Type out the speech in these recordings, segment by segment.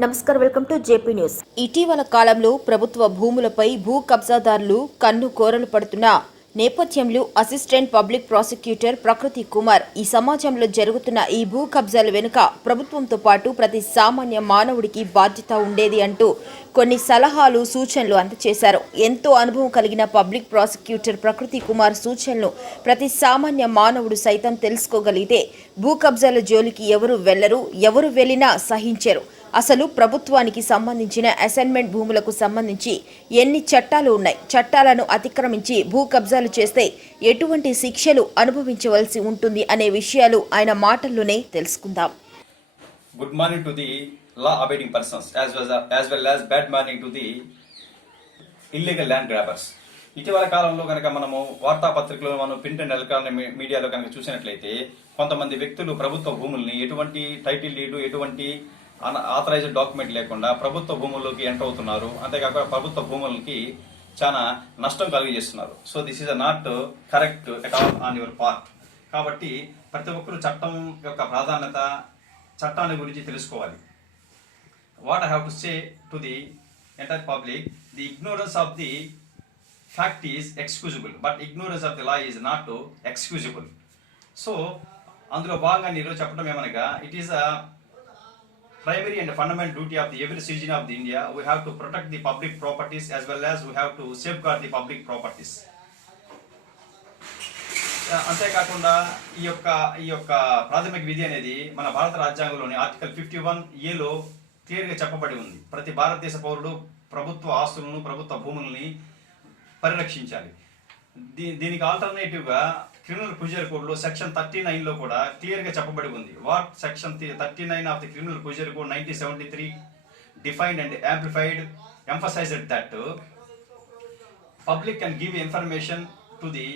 నమస్కారం, welcome to JP news. ఇటీవల కాలంలో ప్రభుత్వ భూములపై భూ కబ్జాదారులు కన్ను కోరలు పడుతున్న నేపథ్యంలో అసిస్టెంట్ పబ్లిక్ ప్రాసిక్యూటర్ ప్రకృతి కుమార్ ఈ సమాజంలో జరుగుతున్న ఈ భూ కబ్జాల వెనుక ప్రభుత్వంతో పాటు ప్రతి సామాన్య మానవుడికి బాధ్యత ఉండేది అంటూ కొన్ని సలహాలు సూచనలు అందజేశారు. ఎంతో అనుభవం కలిగిన పబ్లిక్ ప్రాసిక్యూటర్ ప్రకృతి కుమార్ సూచనలు ప్రతి సామాన్య మానవుడు సైతం తెలుసుకోగలిగితే భూ కబ్జాల జోలికి ఎవరు వెళ్లరు, ఎవరు వెళ్లినా సహించరు. అసలు ప్రభుత్వానికి సంబంధించిన అసైన్మెంట్ భూములకు సంబంధించి ఎన్ని చట్టాలు ఉన్నాయి, చట్టాలను అతిక్రమించి భూ కబ్జాలు చేస్తే ఎటువంటి శిక్షలు అనుభవించవలసి ఉంటుంది అనే విషయాలు ఆయన మాటల్లోనే తెలుసుకుందాం. Good morning to the law abiding persons as well as bad morning to the illegal land grabbers. ఇటీవల కాలంలో కనుక మనము వార్తాపత్రికలు, మనం ప్రింట్ అండ్ ఎలక్ట్రానిక్ మీడియాలో కనుక చూసినట్లయితే కొంతమంది వ్యక్తులు ప్రభుత్వ భూముల్ని ఎటువంటి టైటిల్ లీడు, ఎటువంటి ఆథరైజ్డ్ డాక్యుమెంట్ లేకుండా ప్రభుత్వ భూముల్లోకి ఎంటర్ అవుతున్నారు. అంతేకాకుండా ప్రభుత్వ భూములకి చాలా నష్టం కలిగజేస్తున్నారు. So this is not correct at all on your part. కాబట్టి ప్రతి ఒక్కరు చట్టం యొక్క ప్రాధాన్యత, చట్టాన్ని గురించి తెలుసుకోవాలి. What I have to say to the entire public, the ignorance of the fact is excusable, but ignorance of the law is not excusable. So అందులో భాగంగా నేను చెప్పడం ఏమనగా, it is a primary and fundamental duty of every citizen of the India. We have to protect the public properties as well as we have to safeguard the public properties. అంతేకాకుండా ఈ యొక్క ప్రాథమిక విధి అనేది మన భారత రాజ్యాంగంలోని ఆర్టికల్ 51A క్లియర్గా చెప్పబడి ఉంది. ప్రతి భారతదేశ పౌరుడు ప్రభుత్వ ఆస్తులను, ప్రభుత్వ భూములని పరిరక్షించాలి. దీనికి ఆల్టర్నేటివ్గా క్రిమినల్ ప్రొసీజర్ కోడ్లో సెక్షన్ 39 కూడా క్లియర్గా చెప్పబడి ఉంది. What section 39 of the criminal procedure code 1973 defined and amplified emphasised that public can give information to the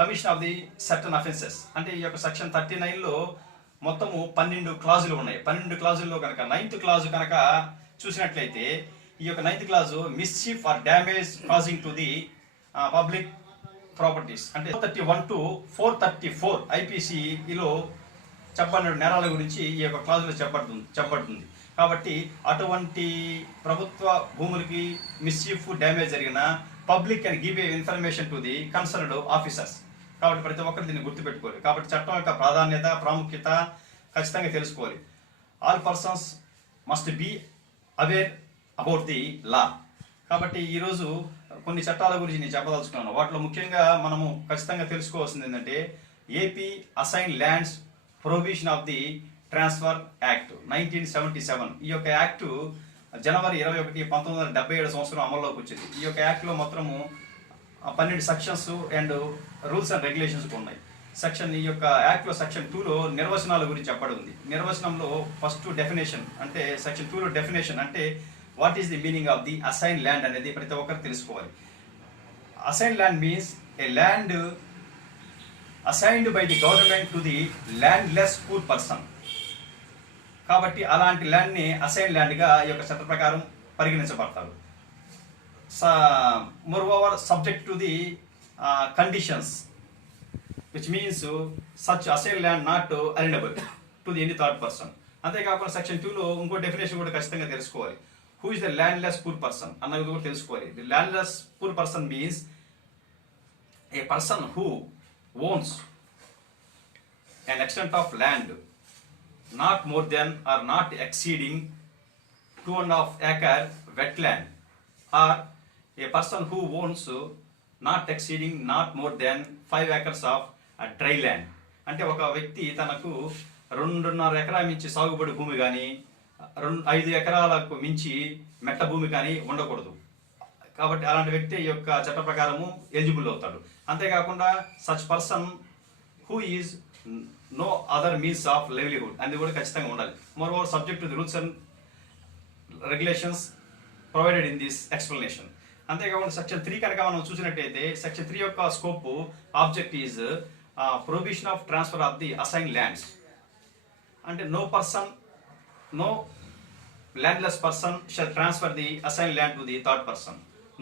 commission of the certain offences. అంటే ఈ యొక్క సెక్షన్ 39లో మొత్తము 12 క్లాజులు ఉన్నాయి. 12 క్లాజుల్లో కనుక 9th క్లాజు కనుక చూసినట్లయితే, ఈ యొక్క 9th clause mischief or damage causing to the public properties, అంటే 431 to 434 IPCలో చెప్పబడిన నేరాల గురించి ఈ యొక్క క్లాజులో చెప్పబడుతుంది. కాబట్టి అటువంటి ప్రభుత్వ భూములకి మిస్చీఫ్, డ్యామేజ్ జరిగిన public can give a information to the concerned officers. కాబట్టి ప్రతి ఒక్కరు దీన్ని గుర్తుపెట్టుకోవాలి. కాబట్టి చట్టం యొక్క ప్రాధాన్యత, ప్రాముఖ్యత ఖచ్చితంగా తెలుసుకోవాలి. All persons must be aware about the law. కాబట్టి ఈరోజు కొన్ని చట్టాల గురించి నేను చెప్పదలుచుకున్నాను. వాటిలో ముఖ్యంగా మనము ఖచ్చితంగా తెలుసుకోవాల్సింది ఏంటంటే, AP assign lands prohibition of the transfer act 1977. ఈ యొక్క యాక్టు జనవరి 21, 1977 సంవత్సరం అమల్లోకి వచ్చింది. ఈ యొక్క యాక్ట్లో మొత్తము 12 sections and rules and regulations ఉన్నాయి. ఈ యొక్క యాక్ట్లో సెక్షన్ 2లో నిర్వచనాల గురించి చెప్పడం ఉంది. నిర్వచనంలో ఫస్ట్ డెఫినేషన్, అంటే సెక్షన్ 2లో డెఫినేషన్ అంటే what is the meaning of the assign land అనేది ప్రతి ఒక్కరు తెలుసుకోవాలి. Assign land means a land assigned by the government to the landless poor person. కాబట్టి అలాంటి ల్యాండ్ని అసైన్ ల్యాండ్గా ఈ యొక్క చట్ట ప్రకారం పరిగణించబడతారు. Moreover subject to the conditions which means such assign land not alienable to the any third person. అంతేకాకుండా సెక్షన్ 2లో ఇంకో డెఫినేషన్ కూడా ఖచ్చితంగా తెలుసుకోవాలి. Who is the landless poor person అన్నది కూడా తెలుసుకోవాలి. The landless poor person means A person who ones an extent of land not more than or not exceeding 2.5 acre wetland, or a person who owns not exceeding not more than 5 acres of dry land. అంటే ఒక వ్యక్తి తనకు 2.5 ఎకరాల మించి సాగుబడి భూమి కానీ 5 ఎకరాలకు మించి మెట్ట భూమి కానీ ఉండకూడదు. కాబట్టి అలాంటి వ్యక్తి ఈ యొక్క చట్ట ప్రకారము ఎలిజిబుల్ అవుతాడు. అంతేకాకుండా such person who is no other means of livelihood అనేది కూడా ఖచ్చితంగా ఉండాలి. Moreover subject to the rules and regulations provided in this explanation. అంతేకాకుండా సెక్షన్ 3 కనుక మనం చూసినట్టయితే, సెక్షన్ 3 యొక్క scope object is prohibition of transfer of the assign lands. అంటే no landless person shall transfer the assigned land to the third person.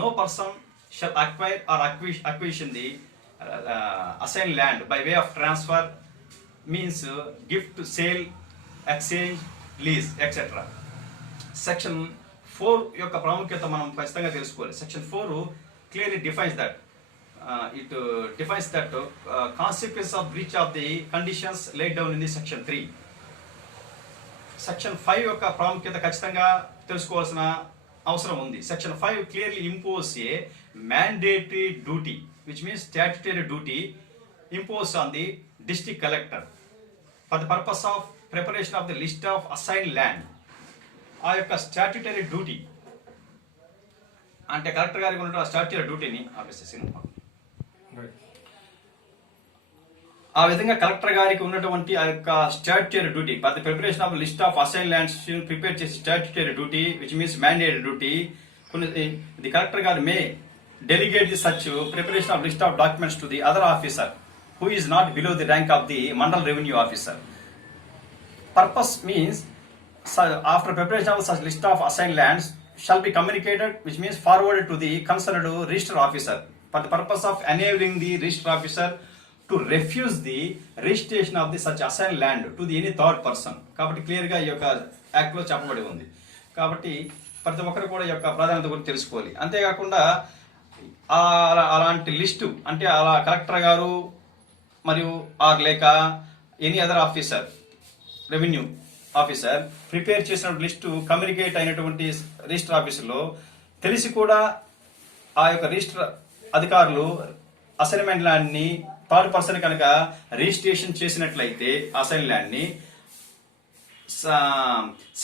No person shall acquire or acquisition the assigned land by way of transfer, means gift, sale, exchange, lease, etc. Section 4 యొక్క ప్రాముఖ్యత మనం ఖచ్చితంగా తెలుసుకోవాలి. Section 4 clearly defines that consequence of breach of the conditions laid down in the section 3. Section 5 యొక్క ప్రాముఖ్యత ఖచ్చితంగా తెలుసుకోవాల్సిన అవసరం ఉంది. Section 5 clearly impose a mandatory duty which means statutory duty impose on the district collector for the purpose of preparation of the list of assign land. ఆ యొక్క statutory duty అంటే collector గారికి ఉన్న స్టాట్యుటరీ డ్యూటీని ఆ విధంగా కలెక్టర్ గారికి ఉన్నటువంటి ఆ యొక్క statutory duty for the preparation of list of assign lands prepare చేసే statutory duty which means mandatory duty. The collector గారు may delegate the such preparation of list of documents to the other officer who is not below the rank of the Mandal Revenue Officer. Purpose means after preparation of such list of assigned lands shall be communicated, which means forwarded to the concerned register officer for the purpose of enabling the register officer to refuse the registration of the such assigned land to the any third person. కాబట్టి clear గా ఈ యొక్క act లో చెప్పబడి ఉంది. కాబట్టి ప్రతి ఒక్కరు కూడా ఈ యొక్క ప్రాధాన్యత గురించి తెలుసుకోవాలి. అంతేకాకుండా అలాంటి లిస్టు అంటే అలా కలెక్టర్ గారు మరియు ఆర్ లేక any other officer revenue officer prepare చేసిన లిస్టు కమ్యూనికేట్ అయినటువంటి రిజిస్టర్ ఆఫీసులో తెలిసి కూడా ఆ యొక్క రిజిస్టర్ అధికారులు అసైన్మెంట్ ల్యాండ్ని థర్డ్ పర్సన్ కనుక రిజిస్ట్రేషన్ చేసినట్లయితే అసైన్ ల్యాండ్ని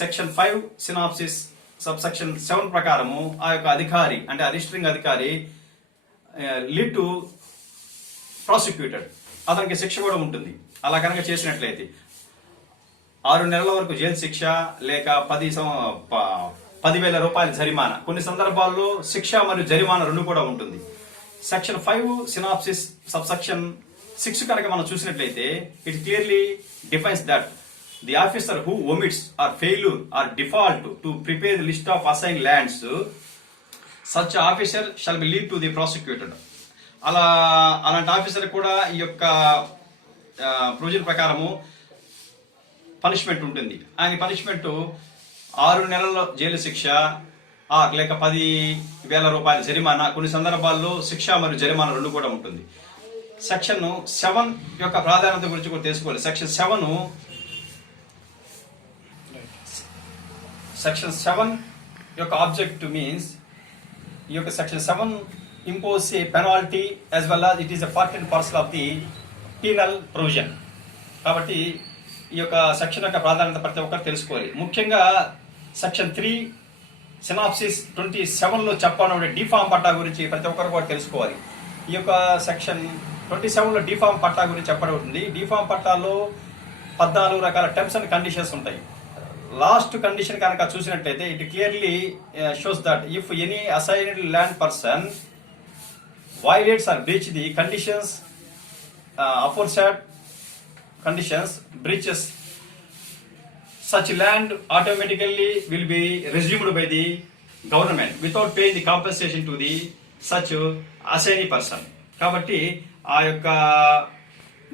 సెక్షన్ 5 సినాప్సిస్ సబ్ సెక్షన్ 7 ప్రకారము ఆ యొక్క అధికారి అంటే ఆ రిజిస్టరింగ్ అధికారి లీడ్ టు ప్రాసిక్యూటెడ్ అతనికి శిక్ష కూడా ఉంటుంది. అలా కనుక చేసినట్లయితే 6 నెలల వరకు జైలు శిక్ష లేక 10,000 రూపాయల జరిమానా, కొన్ని సందర్భాల్లో శిక్ష మరియు జరిమానా రెండు కూడా ఉంటుంది. సెక్షన్ 5 సినాప్సిస్ సబ్ సెక్షన్ 6 కనుక మనం చూసినట్లయితే it clearly defines that the officer who omits or failure or default to prepare the list of assigned lands, such officer shall be lead to the prosecuted. అలాంటి officer కూడా ఈ యొక్క provision ప్రకారము punishment ఉంటుంది. ఆయన పనిష్మెంట్ 6 నెలల jail శిక్ష లేక 10,000 రూపాయల జరిమానా, కొన్ని సందర్భాల్లో శిక్ష మరియు జరిమానా రెండు కూడా ఉంటుంది. సెక్షన్ 7 యొక్క ప్రాధాన్యత గురించి కూడా తెలుసుకోవాలి. సెక్షన్ 7 యొక్క ఆబ్జెక్ట్ మీన్స్ ఈ యొక్క section 7 impose A penalty as well as it is a part and parcel of the penal provision. కాబట్టి ఈ యొక్క సెక్షన్ యొక్క ప్రాధాన్యత ప్రతి ఒక్కరు తెలుసుకోవాలి. ముఖ్యంగా సెక్షన్ 3 సినాప్సిస్ 27లో చెప్పనుండే డిఫామ్ పట్టా గురించి ప్రతి ఒక్కరు కూడా తెలుసుకోవాలి. ఈ యొక్క సెక్షన్ 27లో డిఫామ్ పట్టా గురించి చెప్పబడుతుంది. డిఫామ్ పట్టాలో 14 రకాల టర్మ్స్ అండ్ కండిషన్స్ ఉంటాయి. లాస్ట్ కండిషన్ కనుక చూసినట్లయితే it clearly shows that if any assigned land person violates or breach the conditions aforesaid conditions breaches, such land automatically will be resumed by the government without paying the compensation to the such assignee person. కాబట్టి ఆ యొక్క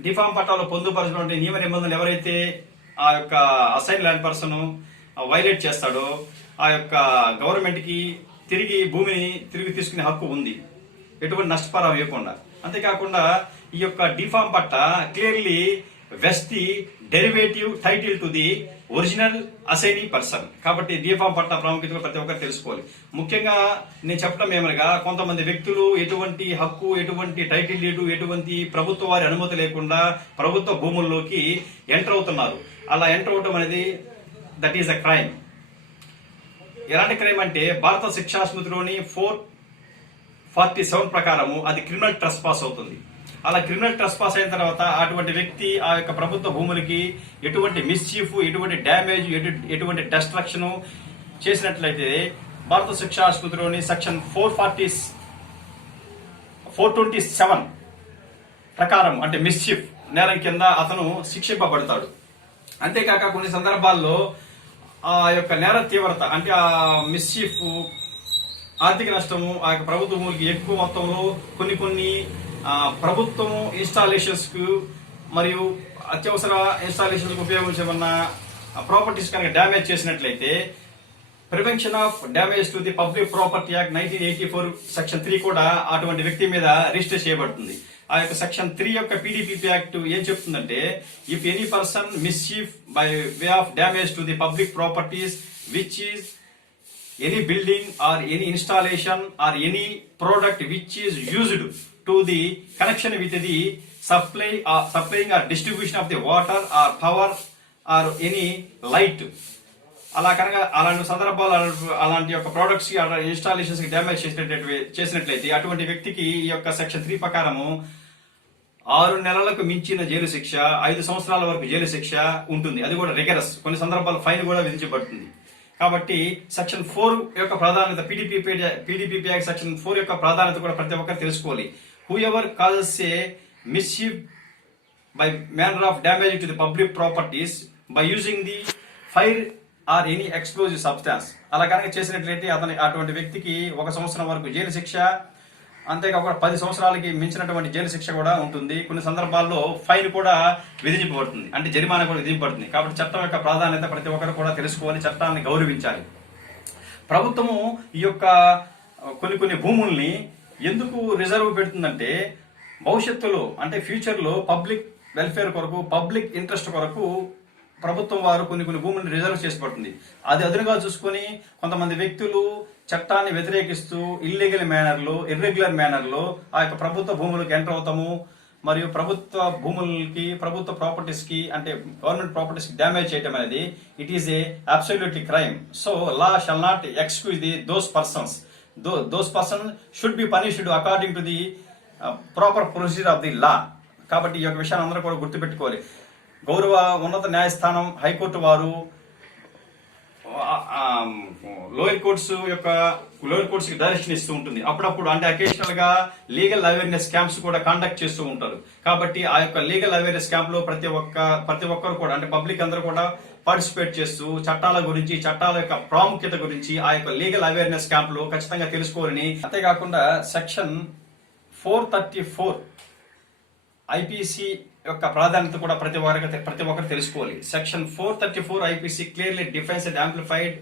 D Pharm పట్టాలో పొందుపరిచినటువంటి నియమ నిబంధనలు ఎవరైతే ఆ యొక్క assign land person violate చేస్తాడో ఆ యొక్క గవర్నమెంట్ కి తిరిగి భూమిని తిరిగి తీసుకునే హక్కు ఉంది, ఎటువంటి నష్టపరం ఇవ్వకుండా. అంతేకాకుండా ఈ యొక్క D Pharm patta clearly west the derivative title to the original assignee person. కాబట్టి డిఫామ్ పట్టా ప్రాముఖ్యత ప్రతి ఒక్కరు తెలుసుకోవాలి. ముఖ్యంగా నేను చెప్పడం ఏమనగా కొంతమంది వ్యక్తులు ఎటువంటి హక్కు, ఎటువంటి టైటిల్ డీడ్, ఎటువంటి ప్రభుత్వ వారి అనుమతి లేకుండా ప్రభుత్వ భూముల్లోకి ఎంటర్ అవుతున్నారు. అలా ఎంటర్ అవటం అనేది దట్ ఈస్ అ క్రైమ్. ఎలాంటి క్రైమ్ అంటే భారత శిక్షా స్మృతిలోని 447 ప్రకారము అది క్రిమినల్ ట్రెస్పాస్ అవుతుంది. అలా క్రిమినల్ ట్రెస్పాస్ అయిన తర్వాత అటువంటి వ్యక్తి ఆ యొక్క ప్రభుత్వ భూములకి ఎటువంటి మిస్చీఫ్, ఎటువంటి డ్యామేజ్, ఎటువంటి డిస్ట్రక్షన్ చేసినట్లయితే భారత శిక్షా స్మృతిలోని సెక్షన్ 427 ప్రకారం అంటే మిస్చీఫ్ నేరం కింద అతను శిక్షింపబడతాడు. అంతేకాక కొన్ని సందర్భాల్లో ఆ యొక్క నేర తీవ్రత అంటే ఆ మిస్చీఫ్ ఆర్థిక నష్టము ఆ యొక్క ప్రభుత్వ భూములకి ఎక్కువ మొత్తంలో కొన్ని ప్రభుత్వం ఇన్స్టాలేషన్స్ కు మరియు అత్యవసర ఇన్స్టాలేషన్స్ కు ఉపయోగించబడిన ప్రాపర్టీస్ కనుక డ్యామేజ్ చేసినట్లయితే prevention of damage to the public property act 1984 section 3 కూడా అటువంటి వ్యక్తి మీద రిజిస్టర్ చేయబడుతుంది. ఆ యొక్క సెక్షన్ 3 యొక్క పీడీపీపీ యాక్ట్ ఏం చెప్తుందంటే, if any person mischief by way of damage to the public properties which is any building or any installation or any product which is used to the connection with the supplying or distribution of the water or power or any light, అలా కనుక అలాంటి సందర్భాలు అలాంటి యొక్క products కి installations కి damage చేసినట్లయితే అటువంటి వ్యక్తికి ఈ యొక్క సెక్షన్ 3 ప్రకారము 6 నెలలకు మించిన జైలు శిక్ష, 5 సంవత్సరాల వరకు జైలు శిక్ష ఉంటుంది. అది కూడా రిగరస్, కొన్ని సందర్భాల్లో ఫైన్ కూడా విధించబడుతుంది. కాబట్టి సెక్షన్ 4 యొక్క ప్రాధాన్యత, పీడీపీపీ యాక్ట్ సెక్షన్ 4 యొక్క ప్రాధాన్యత కూడా ప్రతి ఒక్కరు తెలుసుకోవాలి. Whoever causes a mischief by manner of damage to the public properties by using the fire or any explosive substance, అలా కనుక చేసినట్లయితే అటువంటి వ్యక్తికి 1 సంవత్సరం వరకు జైలు శిక్ష, అంతేకాకుండా 10 సంవత్సరాలకి మించినటువంటి జైలు శిక్ష కూడా ఉంటుంది. కొన్ని సందర్భాల్లో ఫైన్ కూడా విధించబడుతుంది, అంటే జరిమానా కూడా విధించబడుతుంది. కాబట్టి చట్టం యొక్క ప్రాధాన్యత ప్రతి ఒక్కరు కూడా తెలుసుకోవాలి, చట్టాన్ని గౌరవించాలి. ప్రభుత్వము ఈ యొక్క కొన్ని భూముల్ని ఎందుకు రిజర్వ్ పెడుతుందంటే, భవిష్యత్తులో అంటే ఫ్యూచర్లో పబ్లిక్ వెల్ఫేర్ కొరకు, పబ్లిక్ ఇంట్రెస్ట్ కొరకు ప్రభుత్వం వారు కొన్ని భూములను రిజర్వ్ చేసి పడుతుంది. అది అదునుగా చూసుకొని కొంతమంది వ్యక్తులు చట్టాన్ని వ్యతిరేకిస్తూ ఇర్రెగ్యులర్ మేనర్లో ఆ యొక్క ప్రభుత్వ భూములకు ఎంటర్ అవుతాము, మరియు ప్రభుత్వ భూములకి, ప్రభుత్వ ప్రాపర్టీస్ కి, అంటే గవర్నమెంట్ ప్రాపర్టీస్ కి డ్యామేజ్ చేయడం అనేది it is a absolutely crime. So law shall not excuse those persons should be punished according to the proper procedure of the law. కాబట్టి ఈ యొక్క విషయాన్ని అందరూ కూడా గుర్తుపెట్టుకోవాలి. గౌరవ ఉన్నత న్యాయస్థానం హైకోర్టు వారు లోయర్ కోర్ట్స్ కి డైరెక్షన్ ఇస్తూ ఉంటుంది. అప్పుడప్పుడు అంటే అకేషనల్ గా లీగల్ అవేర్నెస్ క్యాంప్స్ కూడా కండక్ట్ చేస్తూ ఉంటారు. కాబట్టి ఆ యొక్క లీగల్ అవేర్నెస్ క్యాంప్ లో ప్రతి ఒక్కరు కూడా, అంటే పబ్లిక్ అందరూ కూడా పార్టిసిపేట్ చేస్తూ చట్టాల గురించి, చట్టాల యొక్క ప్రాముఖ్యత గురించి ఆ యొక్క లీగల్ అవేర్నెస్ క్యాంప్ లో ఖచ్చితంగా తెలుసుకోవాలని. అంతేకాకుండా సెక్షన్ 434 ఐపీసీ యొక్క ప్రాధాన్యత కూడా ప్రతి ఒక్కరు తెలుసుకోవాలి. Section 434 IPC clearly defines and amplified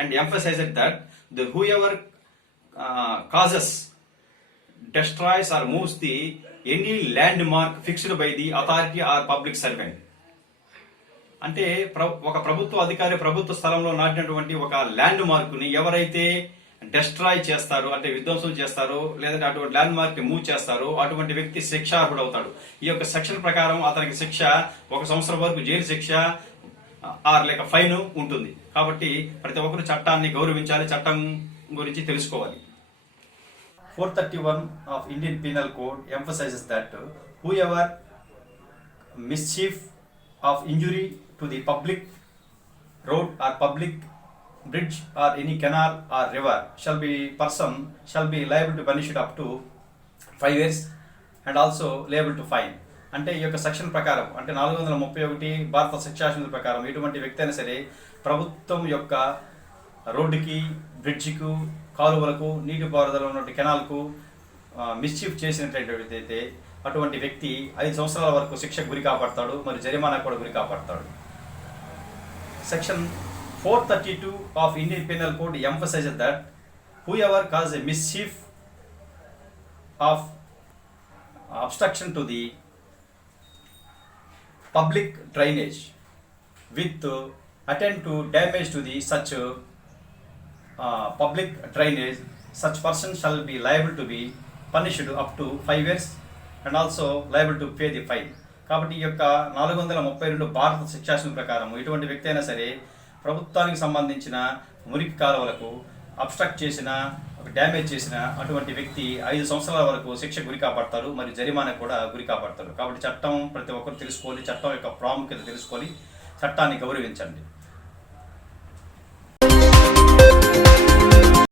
and emphasised that the whoever causes, destroys or moves the any landmark fixed by the authority or public servant. అంటే ఒక ప్రభుత్వ అధికారి ప్రభుత్వ స్థలంలో నాటినటువంటి ఒక ల్యాండ్ మార్క్ ని ఎవరైతే డెస్ట్రాయ్ చేస్తారు, అంటే విధ్వంసం చేస్తారు, లేదంటే అటువంటి ల్యాండ్ మార్క్ ని మూవ్ చేస్తారు, అటువంటి వ్యక్తి శిక్షార్హుడు అవుతాడు. ఈ యొక్క సెక్షన్ ప్రకారం అతనికి శిక్ష 1 సంవత్సరం వరకు జైలు శిక్ష ఆర్ లేక ఫైన్ ఉంటుంది. కాబట్టి ప్రతి ఒక్కరు చట్టాన్ని గౌరవించాలి, చట్టం గురించి తెలుసుకోవాలి. 431 of Indian Penal Code emphasizes that whoever mischief of injury to the public road or public bridge or any canal or river shall be liable to punish it up to 5 years and also liable to fine. అంటే ఈ యొక్క section ప్రకారం, అంటే 431 భారత శిక్షాశాస్త్రం ప్రకారం ఎటువంటి వ్యక్తి అయినా సరే ప్రభుత్వం యొక్క రోడ్డుకి, బ్రిడ్జికు, కాలువలకు, నీటిపారుదల ఉన్నటువంటి కెనాల్కు మిస్చీఫ్ చేసినట్లయితే అటువంటి వ్యక్తి 5 సంవత్సరాల వరకు శిక్షకు గురి కాపాడతాడు, మరి జరిమానా కూడా గురి కాపాడతాడు. Section 432 of Indian Penal Code emphasizes that whoever causes a mischief of obstruction to the public drainage with attempt to damage to the such public drainage, such person shall be liable to be punished up to 5 years and also liable to pay the fine. కాబట్టి ఈ యొక్క 432 భారత శిక్షాశాస్త్రం ప్రకారం ఎటువంటి వ్యక్తి అయినా సరే ప్రభుత్వానికి సంబంధించిన మురికి కాలువలకు అబ్స్ట్రక్ట్ చేసిన, డ్యామేజ్ చేసిన అటువంటి వ్యక్తి 5 సంవత్సరాల వరకు శిక్ష గురి కాపాడతారు, మరి జరిమానా కూడా గురి కాపాడతారు. కాబట్టి చట్టం ప్రతి ఒక్కరు తెలుసుకోవాలి, చట్టం యొక్క ప్రాముఖ్యత తెలుసుకోవాలి, చట్టాన్ని గౌరవించండి.